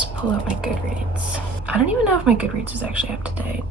just pull up my Goodreads. I don't even know if my Goodreads is actually up to date.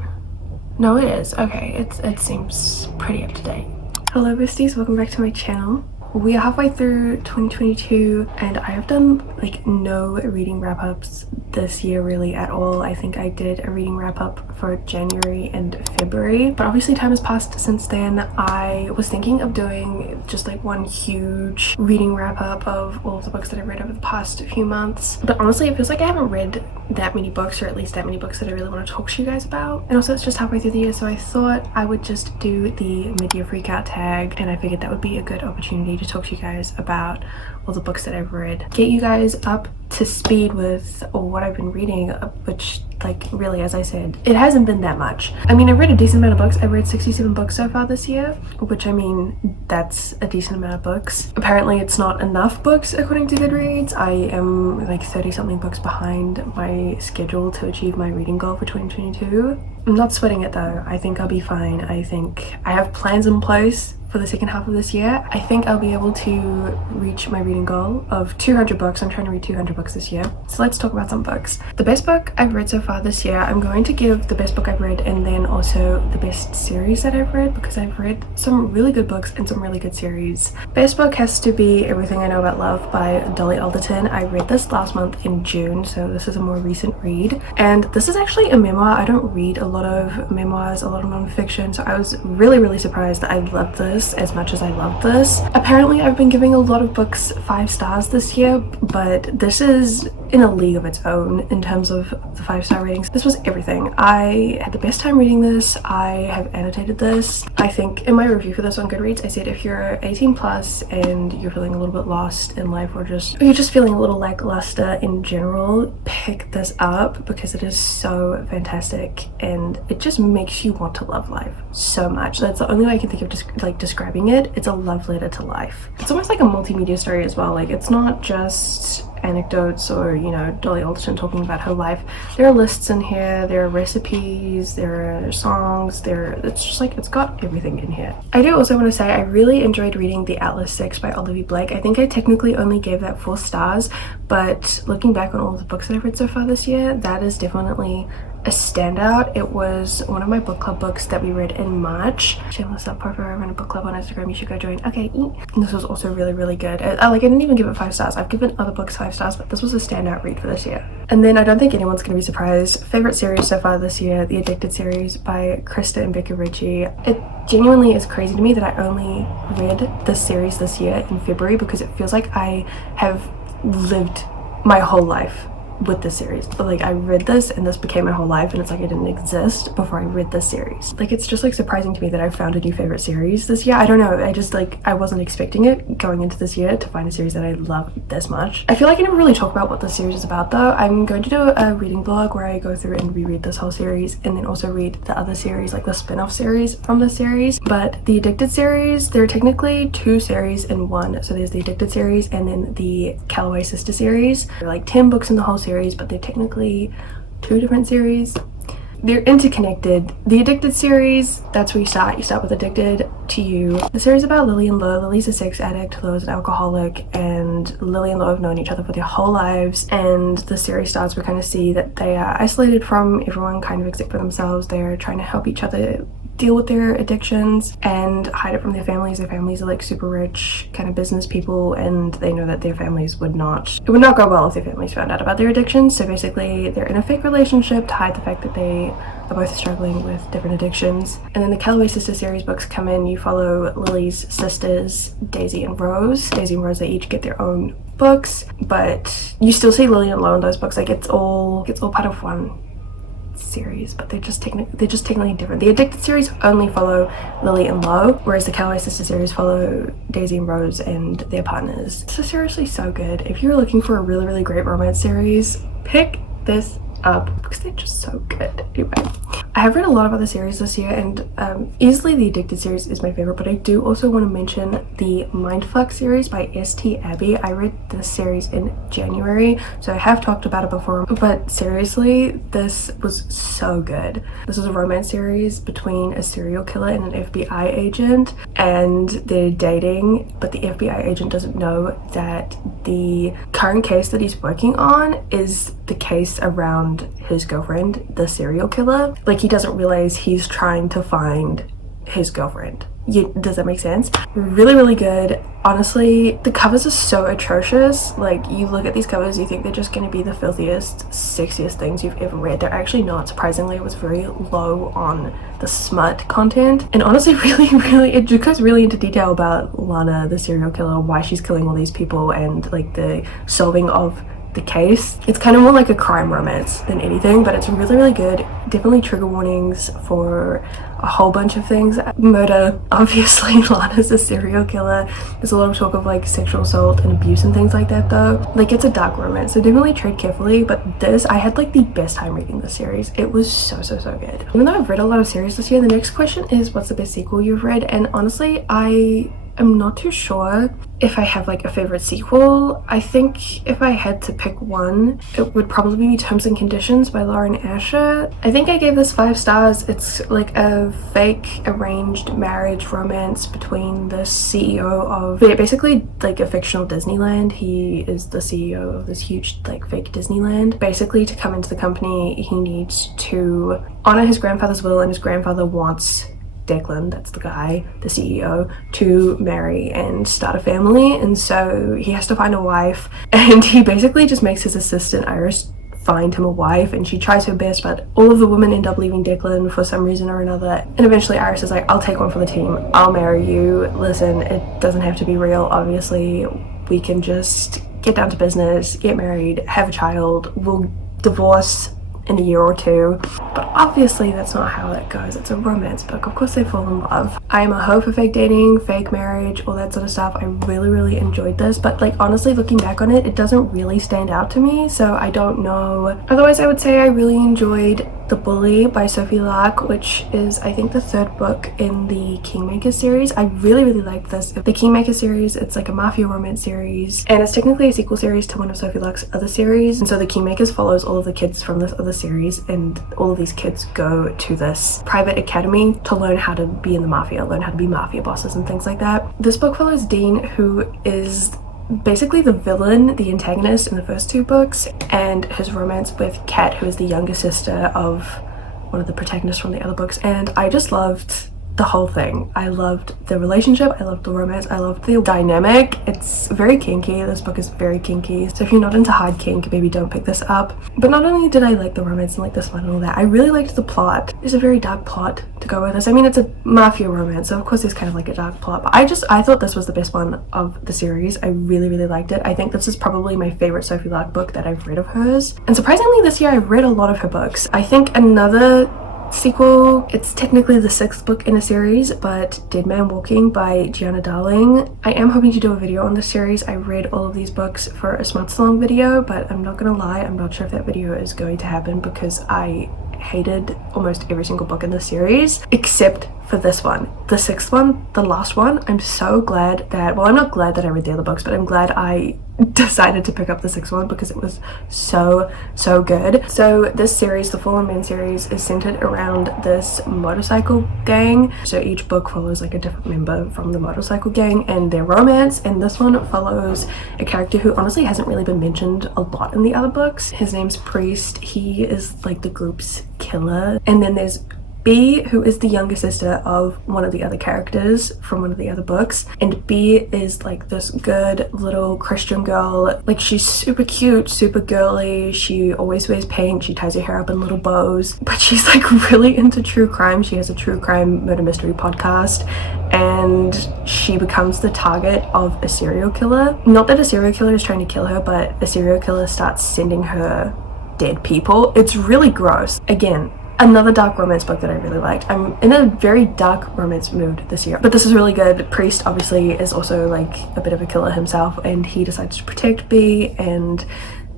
No, it is. Okay, it seems pretty up to date. Hello besties, welcome back to my channel. We are halfway through 2022 and I have done like no reading wrap-ups this year really at all. I think I did a reading wrap-up for January and February, but obviously time has passed since then. I was thinking of doing just like one huge reading wrap-up of all of the books that I've read over the past few months, but honestly it feels like I haven't read that many books, or at least that many books that I really want to talk to you guys about. And also it's just halfway through the year, so I thought I would just do the mid-year freakout tag, and I figured that would be a good opportunity to talk to you guys about all the books that I've read, get you guys up to speed with what I've been reading, which like really, as I said, it hasn't been that much. I mean, I've read a decent amount of books. I've read 67 books so far this year, which I mean, that's a decent amount of books. Apparently it's not enough books according to Goodreads. I am like 30 something books behind my schedule to achieve my reading goal for 2022. I'm not sweating it though. I think I'll be fine. I think I have plans in place for the second half of this year. I think I'll be able to reach my reading goal of 200 books. I'm trying to read 200 books this year. So let's talk about some books. The best book I've read so far this year, I'm going to give the best book I've read and then also the best series that I've read, because I've read some really good books and some really good series. Best book has to be Everything I Know About Love by Dolly Alderton. I read this last month in June, so this is a more recent read. And this is actually a memoir. I don't read a lot of memoirs, a lot of non-fiction, so I was really surprised that I loved this as much as I loved this. Apparently I've been giving a lot of books 5 stars this year, but this is in a league of its own in terms of the 5-star ratings. This was everything. I had the best time reading this. I have annotated this. I think in my review for this on Goodreads, I said if you're 18 plus and you're feeling a little bit lost in life, or you're just feeling a little lackluster in general, pick this up because it is so fantastic and it just makes you want to love life so much. That's the only way I can think of just describing it. It's a love letter to life. It's almost like a multimedia story as well. Like, it's not just anecdotes or, you know, Dolly Alderton talking about her life. There are lists in here, there are recipes, there are songs, it's just like, it's got everything in here. I do also want to say I really enjoyed reading The Atlas 6 by Olivia Blake. I think I technically only gave that 4 stars, but looking back on all the books that I've read so far this year, that is definitely a standout. It was one of my book club books that we read in March. Shameless self-promo, I run a book club on Instagram, you should go join. Okay, and this was also really good. I didn't even give it 5 stars. I've given other books 5 stars, but this was a standout read for this year. And then I don't think anyone's going to be surprised, favorite series so far this year, The Addicted series by Krista and Becca Ritchie. It genuinely is crazy to me that I only read this series this year in February, because it feels like I have lived my whole life with this series. But like, I read this and this became my whole life, and it's like I didn't exist before I read this series. Like, it's just like surprising to me that I found a new favorite series this year. I don't know, I just like, I wasn't expecting it going into this year to find a series that I love this much. I feel like I never really talk about what this series is about though. I'm going to do a reading vlog where I go through and reread this whole series and then also read the other series, like the spin-off series from this series. But the Addicted series, there are technically 2 series in one. So there's the Addicted series and then the Calloway Sister series. There are like 10 books in the whole series, but they're technically 2 different series. They're interconnected. The Addicted series, that's where you start. You start with Addicted to You. The series about Lily and Lo. Lily's a sex addict, Lo is an alcoholic, and Lily and Lo have known each other for their whole lives. And the series starts, we kind of see that they are isolated from everyone, kind of except for themselves. They're trying to help each other deal with their addictions and hide it from their families. Their families are like super rich kind of business people, and they know that their families it would not go well if their families found out about their addictions. So basically they're in a fake relationship to hide the fact that they are both struggling with different addictions. And then the Calloway Sister series books come in. You follow Lily's sisters, Daisy and Rose. Daisy and Rose, they each get their own books, but you still see Lily and Lo in those books. Like, it's all part of one series, but they're just technically different. The Addicted series only follow Lily and Lo, whereas the Calloway Sister series follow Daisy and Rose and their partners. So seriously, so good. If you're looking for a really great romance series, pick this up because they're just so good. Anyway, I have read a lot of other series this year, and easily the Addicted series is my favorite, but I do also want to mention the Mindfuck series by St. Abbey. I read this series in January, so I have talked about it before, but seriously, this was so good. This is a romance series between a serial killer and an FBI agent, and they're dating, but the FBI agent doesn't know that the current case that he's working on is the case around his girlfriend, the serial killer. Like, he doesn't realize he's trying to find his girlfriend. Does that make sense? Really, really good. Honestly, the covers are so atrocious. Like, you look at these covers, you think they're just going to be the filthiest, sexiest things you've ever read. They're actually not. Surprisingly, it was very low on the smut content, and honestly really it goes really into detail about Lana, the serial killer, why she's killing all these people, and like the solving of the case. It's kind of more like a crime romance than anything, but it's really, really good. Definitely trigger warnings for a whole bunch of things. Murder, obviously. Lana's a serial killer. There's a lot of talk of like sexual assault and abuse and things like that though. Like, it's a dark romance, so definitely tread carefully. But this, I had like the best time reading this series. It was so good. Even though I've read a lot of series this year, the next question is, what's the best sequel you've read? And honestly, I'm not too sure if I have like a favorite sequel. I think if I had to pick one, it would probably be Terms and Conditions by Lauren Asher. I think I gave this 5 stars. It's like a fake arranged marriage romance between the CEO of basically like a fictional Disneyland. He is the CEO of this huge like fake Disneyland. Basically, to come into the company, he needs to honor his grandfather's will, and his grandfather wants Declan, that's the guy, the CEO, to marry and start a family, and so he has to find a wife, and he basically just makes his assistant Iris find him a wife, and she tries her best, but all of the women end up leaving Declan for some reason or another, and eventually Iris is like, I'll take one for the team, I'll marry you, listen, it doesn't have to be real, obviously, we can just get down to business, get married, have a child, we'll divorce in a year or 2, but obviously that's not how it goes. It's a romance book. Of course they fall in love. I am a hoe for fake dating, fake marriage, all that sort of stuff. I really enjoyed this, but like honestly looking back on it, it doesn't really stand out to me, so I don't know. Otherwise I would say I really enjoyed The Bully by Sophie Lark, which is I think the 3rd book in the Kingmaker series. I really liked this. The Kingmaker series, it's like a mafia romance series, and it's technically a sequel series to one of Sophie Lark's other series, and so the Kingmakers follows all of the kids from this other series, and all of these kids go to this private academy to learn how to be in the mafia, learn how to be mafia bosses and things like that. This book follows Dean, who is basically the villain, the antagonist in the first 2 books, and his romance with Kat, who is the younger sister of one of the protagonists from the other books, and I just loved the whole thing. I loved the relationship, I loved the romance, I loved the dynamic. It's very kinky. This book is very kinky, so if you're not into hard kink, maybe don't pick this up. But not only did I like the romance and like the smut and all that, I really liked the plot. There's a very dark plot to go with this. I mean, it's a mafia romance, so of course there's kind of like a dark plot, but I thought this was the best one of the series. I really liked it. I think this is probably my favorite Sophie Lark book that I've read of hers, and surprisingly this year I've read a lot of her books. I think another sequel, it's technically the 6th book in a series, but Dead Man Walking by Gianna Darling. I am hoping to do a video on this series. I read all of these books for a Smuts Along video, but I'm not gonna lie, I'm not sure if that video is going to happen because I hated almost every single book in the series except for this one, the 6th one, the last one. I'm so glad that, well, I'm not glad that I read the other books, but I'm glad I decided to pick up the 6th one because it was so good. So this series, the Fallen Men series, is centered around this motorcycle gang. So each book follows like a different member from the motorcycle gang and their romance, and this one follows a character who honestly hasn't really been mentioned a lot in the other books. His name's Priest. He is like the group's killer, and then there's B, who is the younger sister of one of the other characters from one of the other books, and B is like this good little Christian girl. Like, she's super cute, super girly, she always wears pink, she ties her hair up in little bows, but she's like really into true crime. She has a true crime murder mystery podcast, and she becomes the target of a serial killer. Not that a serial killer is trying to kill her, but a serial killer starts sending her dead people. It's really gross. Again, another dark romance book that I really liked. I'm in a very dark romance mood this year, but this is really good. Priest obviously is also like a bit of a killer himself, and he decides to protect B, and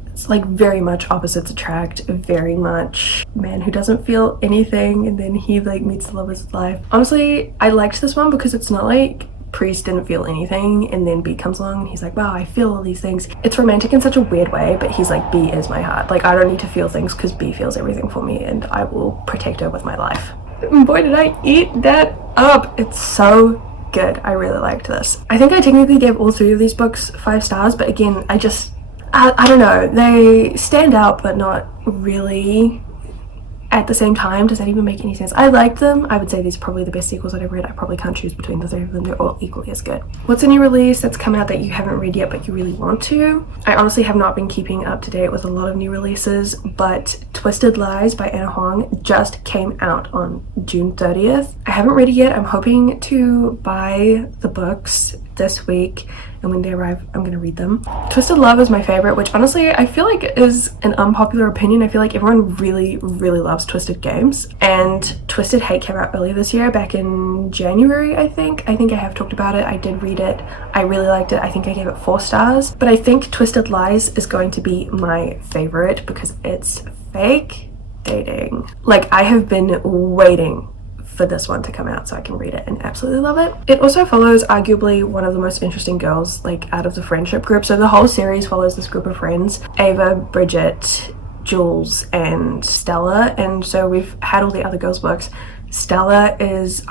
it's like very much opposites attract, very much man who doesn't feel anything, and then he like meets the love of his life. Honestly, I liked this one because it's not like Priest didn't feel anything and then B comes along and he's like, wow, I feel all these things. It's romantic in such a weird way, but he's like, B is my heart. Like, I don't need to feel things because B feels everything for me, and I will protect her with my life. Boy, did I eat that up. It's so good. I really liked this. I think I technically gave all 3 of these books 5 stars, but again, I don't know, they stand out but not really at the same time. Does that even make any sense? I liked them. I would say these are probably the best sequels that I've read. I probably can't choose between the three of them. They're all equally as good. What's a new release that's come out that you haven't read yet but you really want to? I honestly have not been keeping up to date with a lot of new releases, but Twisted Lies by Anna Huang just came out on June 30th. I haven't read it yet. I'm hoping to buy the books this week, and when they arrive I'm gonna read them. Twisted Love is my favorite, which honestly I feel like is an unpopular opinion. I feel like everyone really loves Twisted games, and Twisted Hate came out earlier this year, back in January. I think I have talked about it. I did read it. I really liked it. I think I gave it 4 stars, but I think Twisted Lies is going to be my favorite because it's fake dating. Like, I have been waiting for this one to come out so I can read it and absolutely love it. It also follows arguably one of the most interesting girls, like, out of the friendship group. So the whole series follows this group of friends: Ava, Bridget, Jules, and Stella. And so we've had all the other girls' books. Stella is,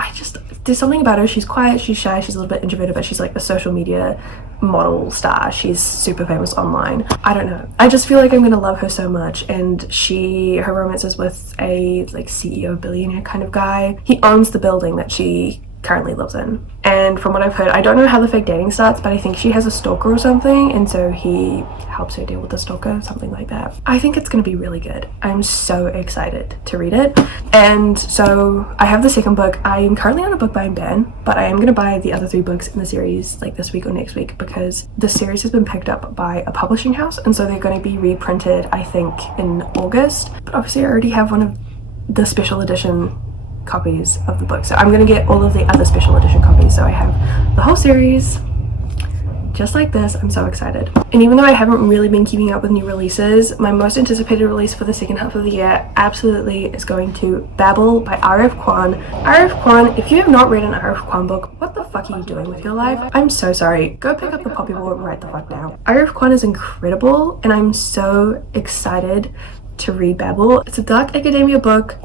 there's something about her. She's quiet, she's shy, she's a little bit introverted, but she's like a social media model star. She's super famous online. I don't know, I just feel like I'm gonna love her so much. And her romance is with a like CEO billionaire kind of guy. He owns the building that she currently lives in, and from what I've heard, I don't know how the fake dating starts, but I think she has a stalker or something, and so he helps her deal with the stalker, something like that. I think it's gonna be really good. I'm so excited to read it. And so I have the second book. I am currently on a book buying ban, but I am gonna buy the other 3 books in the series like this week or next week, because the series has been picked up by a publishing house, and so they're going to be reprinted, I think, in August. But obviously I already have one of the special edition copies of the book, so I'm gonna get all of the other special edition copies, so I have the whole series just like this. I'm so excited. And even though I haven't really been keeping up with new releases, my most anticipated release for the second half of the year absolutely is going to Babel by R.F. Kuang. R.F. Kuang, if you have not read an R.F. Kuang book, what the fuck are you doing with your life? I'm so sorry. Go pick up the poppy board right the fuck now. R.F. Kuang is incredible, and I'm so excited to read Babel. It's a dark academia book,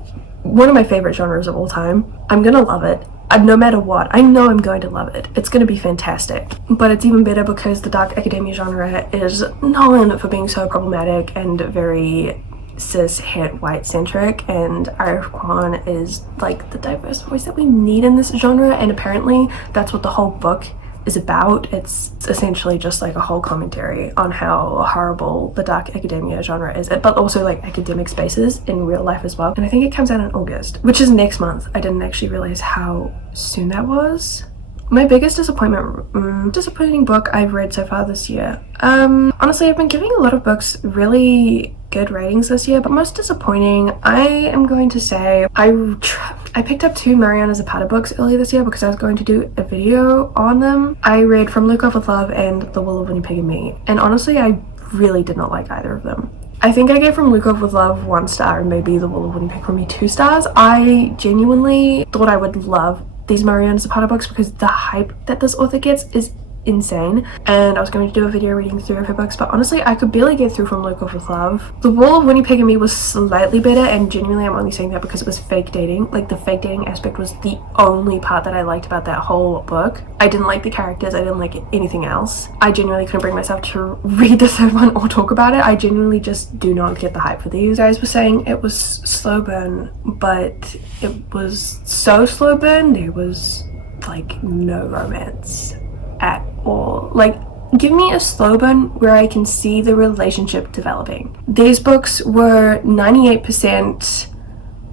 one of my favorite genres of all time. I'm gonna love it. No matter what, I know I'm going to love it. It's going to be fantastic. But it's even better because the dark academia genre is known for being so problematic and very cis het white centric, and R.F. Kuang is like the diverse voice that we need in this genre, and apparently that's what the whole book is about. It's essentially just like a whole commentary on how horrible the dark academia genre is, but also like academic spaces in real life as well. And I think it comes out in August, which is next month. I didn't actually realize how soon that was. My biggest disappointing book I've read so far this year. Honestly, I've been giving a lot of books really good ratings this year, but most disappointing, I am going to say I picked up 2 Mariana Zapata books earlier this year because I was going to do a video on them. I read From Luke Off With Love and The Will of Winnie Pig and Me, and honestly I really did not like either of them. I think I gave From Luke Off With Love 1 star and maybe The Will of Winnie Pig and Me 2 stars. I genuinely thought I would love these Mariana Zapata books because the hype that this author gets is insane, and I was going to do a video reading through her books, but honestly I could barely get through From Luke Off With Love. The Will of Winnie Pig and Me was slightly better, and genuinely I'm only saying that because it was fake dating. Like, the fake dating aspect was the only part that I liked about that whole book. I didn't like the characters, I didn't like anything else. I genuinely couldn't bring myself to read the third one or talk about it. I genuinely just do not get the hype for these. You guys were saying it was slow burn, but it was so slow burn, there was like no romance at all. Like, give me a slow burn where I can see the relationship developing. These books were 98%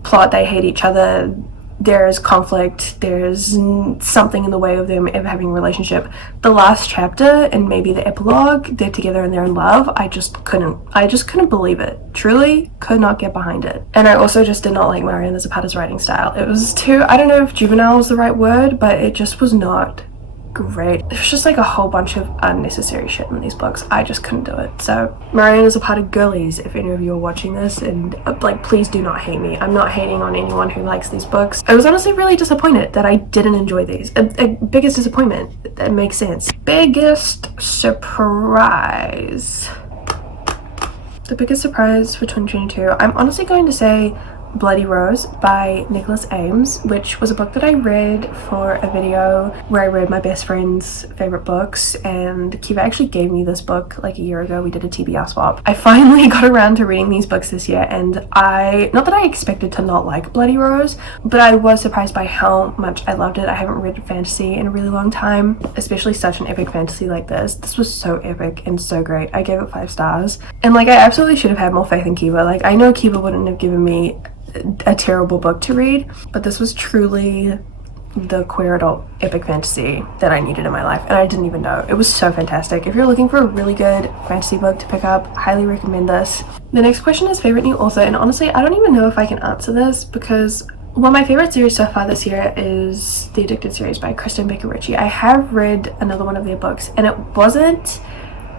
plot, they hate each other, there's conflict, there's something in the way of them ever having a relationship. The last chapter and maybe the epilogue, they're together and they're in love. I just couldn't believe it. Truly could not get behind it. And I also just did not like Mariana Zapata's writing style. It was too, I don't know if juvenile is the right word, but it just was not great. It was just like a whole bunch of unnecessary shit in these books. I just couldn't do it. So Mariana Zapata girlies, if any of you are watching this, and like, please do not hate me. I'm not hating on anyone who likes these books. I was honestly really disappointed that I didn't enjoy these. A biggest disappointment, that makes sense. Biggest surprise. The biggest surprise for 2022, I'm honestly going to say Bloody Rose by Nicholas Ames, which was a book that I read for a video where I read my best friend's favorite books, and Kiva actually gave me this book like a year ago. We did a TBR swap. I finally got around to reading these books this year, and not that I expected to not like Bloody Rose, but I was surprised by how much I loved it. I haven't read fantasy in a really long time, especially such an epic fantasy like this. This was so epic and so great. I gave it 5 stars, and like I absolutely should have had more faith in Kiva. Like I know Kiva wouldn't have given me a terrible book to read, but this was truly the queer adult epic fantasy that I needed in my life, and I didn't even know. It was so fantastic. If you're looking for a really good fantasy book to pick up, highly recommend this. The next question is favorite new author, and honestly I don't even know if I can answer this because my favorite series so far this year is the Addicted series by Kristen Becker-Ritchie. I have read another one of their books and it wasn't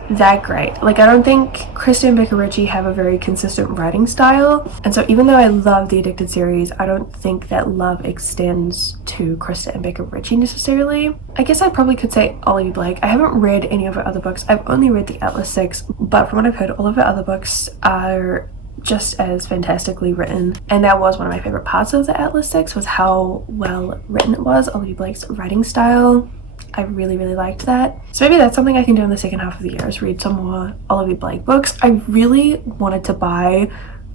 that great. Like I don't think Kristen Becker-Ritchie have a very consistent writing style, and so even though I love the Addicted series, I don't think that love extends to Kristen Becker-Ritchie necessarily. I guess I probably could say Olivia Blake. I haven't read any of her other books. I've only read the Atlas 6, but from what I've heard, all of her other books are just as fantastically written, and that was one of my favorite parts of the Atlas 6, was how well written it was. Olivia Blake's writing style, I really liked that. So maybe that's something I can do in the second half of the year, is read some more Olivia Blake books. I really wanted to buy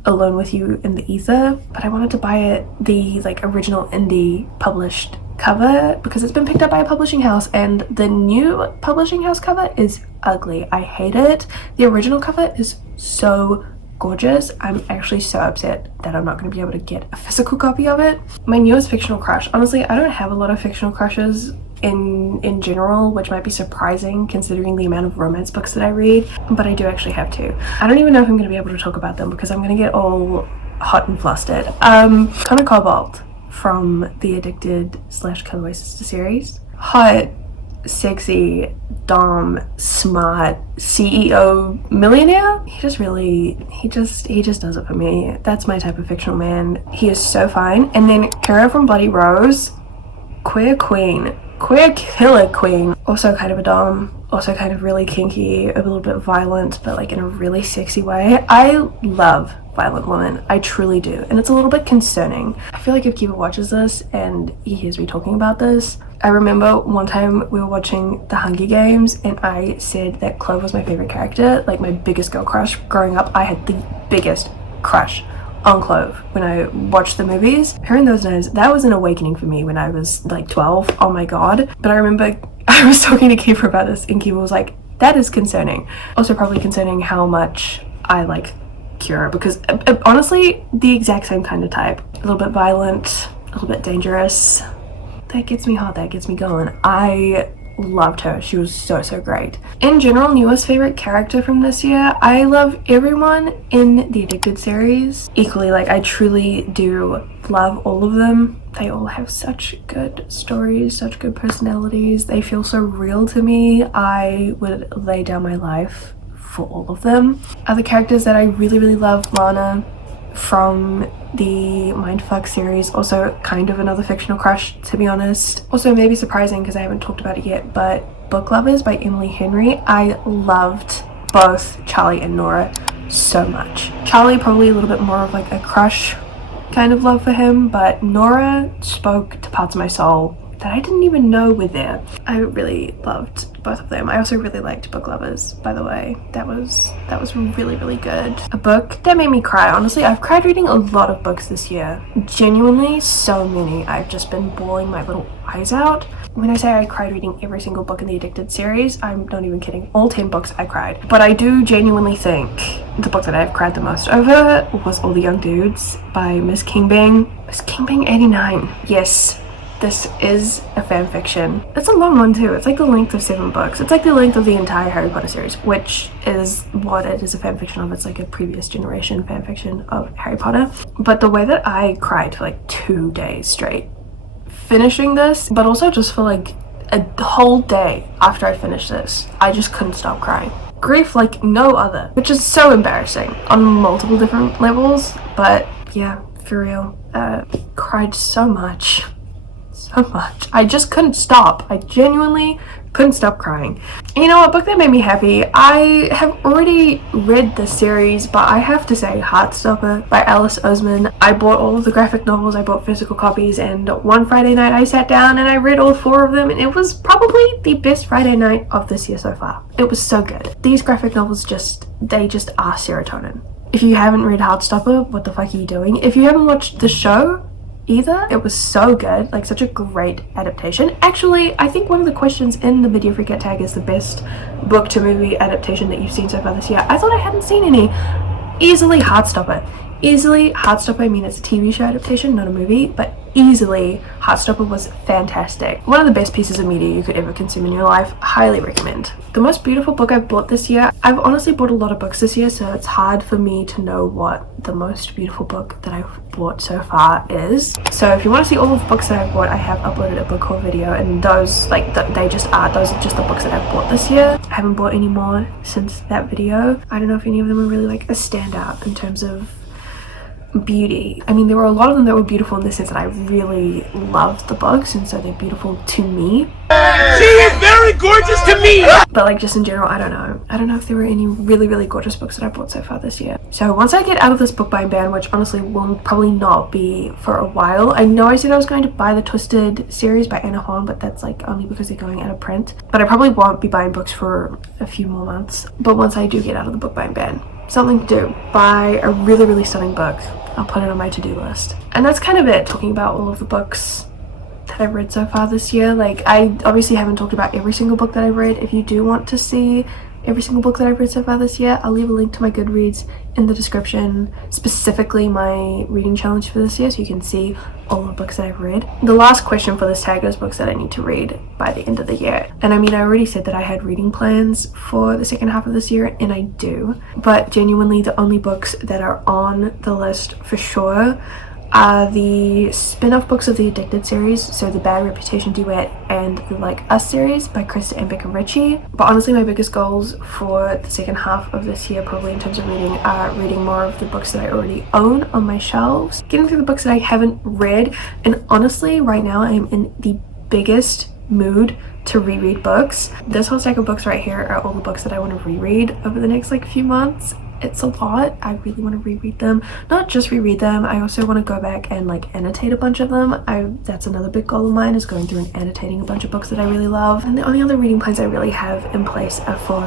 Alone With You in the Ether, but I wanted to buy it the like original indie published cover because it's been picked up by a publishing house, and the new publishing house cover is ugly. I hate it. The original cover is so gorgeous. I'm actually so upset that I'm not going to be able to get a physical copy of it. My newest fictional crush, honestly I don't have a lot of fictional crushes in general, which might be surprising considering the amount of romance books that I read, but I do actually have 2. I don't even know if I'm going to be able to talk about them because I'm going to get all hot and flustered. Connor Cobalt from the Addicted / Colorway Sister series. Hot, sexy, dumb, smart, CEO millionaire. He just does it for me. That's my type of fictional man. He is so fine. And then Kara from Bloody Rose, queer killer queen, also kind of a dom, also kind of really kinky, a little bit violent, but like in a really sexy way. I love violent women, I truly do, and it's a little bit concerning. I feel like if Kiva watches this and he hears me talking about this, I remember one time we were watching The Hunger Games and I said that Clove was my favorite character, like my biggest girl crush. Growing up I had the biggest crush on Clove when I watched the movies. Her in those days, that was an awakening for me when I was like 12. Oh my god. But I remember I was talking to Kiva about this and Kiva was like, that is concerning. Also probably concerning how much I like Kira, because honestly the exact same kind of type. A little bit violent, a little bit dangerous. That gets me hot, that gets me going. I loved her. She was so great. In general, newest favorite character from this year, I love everyone in the Addicted series equally. Like I truly do love all of them. They all have such good stories, such good personalities. They feel so real to me. I would lay down my life for all of them. Other characters that I really love, Lana from the Mindfuck series, also kind of another fictional crush to be honest. Also maybe surprising because I haven't talked about it yet, but Book Lovers by Emily Henry. I loved both Charlie and Nora so much. Charlie probably a little bit more of like a crush kind of love for him, but Nora spoke to parts of my soul that I didn't even know were there. I really loved both of them. I also really liked Book Lovers, by the way. That was really good. A book that made me cry. Honestly, I've cried reading a lot of books this year. Genuinely, so many. I've just been bawling my little eyes out. When I say I cried reading every single book in the Addicted series, I'm not even kidding. All 10 books I cried. But I do genuinely think the book that I've cried the most over was All the Young Dudes by Miss Kingbang. Miss Kingbang 89. Yes. This is a fan fiction. It's a long one too. It's like the length of 7 books. It's like the length of the entire Harry Potter series, which is what it is a fan fiction of. It's like a previous generation fan fiction of Harry Potter. But the way that I cried for like 2 days straight finishing this, but also just for like a whole day after I finished this, I just couldn't stop crying. Grief like no other, which is so embarrassing on multiple different levels. But yeah, for real, cried so much. I just couldn't stop. I genuinely couldn't stop crying. And you know what book that made me happy? I have already read the series, but I have to say Heartstopper by Alice Oseman. I bought all of the graphic novels, I bought physical copies, and one Friday night I sat down and I read all 4 of them, and it was probably the best Friday night of this year so far. It was so good. These graphic novels they just are serotonin. If you haven't read Heartstopper, what the fuck are you doing? If you haven't watched the show either, it was so good, like such a great adaptation. Actually, I think one of the questions in the video freakout tag is the best book to movie adaptation that you've seen so far this year. I thought I hadn't seen any. Easily Heartstopper. Easily Heartstopper. I mean, it's a TV show adaptation, not a movie, but easily Heartstopper was fantastic. One of the best pieces of media you could ever consume in your life. Highly recommend. The most beautiful book I've bought this year. I've honestly bought a lot of books this year, so it's hard for me to know what the most beautiful book that I've bought so far is. So if you want to see all of the books that I've bought, I have uploaded a book haul video, and those those are just the books that I've bought this year. I haven't bought any more since that video. I don't know if any of them are really like a standout in terms of beauty. I mean, there were a lot of them that were beautiful in the sense that I really loved the books, and so they're beautiful to me. She is very gorgeous to me! But like, just in general, I don't know if there were any really gorgeous books that I bought so far this year. So once I get out of this book buying ban, which honestly will probably not be for a while. I know I said I was going to buy the Twisted series by Anna Horn, but that's like only because they're going out of print. But I probably won't be buying books for a few more months. But once I do get out of the book buying ban, something to do. Buy a really stunning book. I'll put it on my to-do list. And that's kind of it, talking about all of the books that I've read so far this year. Like, I obviously haven't talked about every single book that I've read. If you do want to see every single book that I've read so far this year, I'll leave a link to my Goodreads in the description, specifically my reading challenge for this year, so you can see all the books that I've read. The last question for this tag is books that I need to read by the end of the year. And I mean, I already said that I had reading plans for the second half of this year, and I do, but genuinely the only books that are on the list for sure are the spin-off books of the Addicted series, so the Bad Reputation duet and the Like Us series by Krista and Becca Ritchie. But honestly, my biggest goals for the second half of this year, probably in terms of reading, are reading more of the books that I already own on my shelves, getting through the books that I haven't read, and honestly, right now I am in the biggest mood to reread books. This whole stack of books right here are all the books that I want to reread over the next like few months. It's a lot. I really want to reread them. Not just reread them, I also want to go back and like annotate a bunch of them. That's another big goal of mine, is going through and annotating a bunch of books that I really love. And the only other reading plans I really have in place are for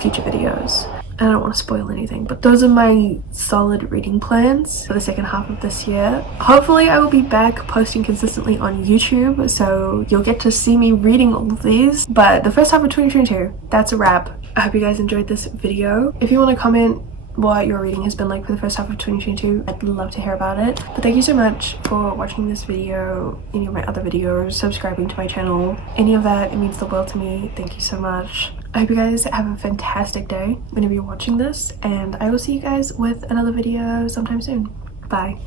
future videos. I don't want to spoil anything, but those are my solid reading plans for the second half of this year. Hopefully I will be back posting consistently on YouTube, so you'll get to see me reading all of these. But the first half of 2022, that's a wrap. I hope you guys enjoyed this video. If you want to comment what your reading has been like for the first half of 2022, I'd love to hear about it. But thank you so much for watching this video, any of my other videos, subscribing to my channel, any of that. It means the world to me. Thank you so much. I hope you guys have a fantastic day whenever you're watching this, and I will see you guys with another video sometime soon. Bye.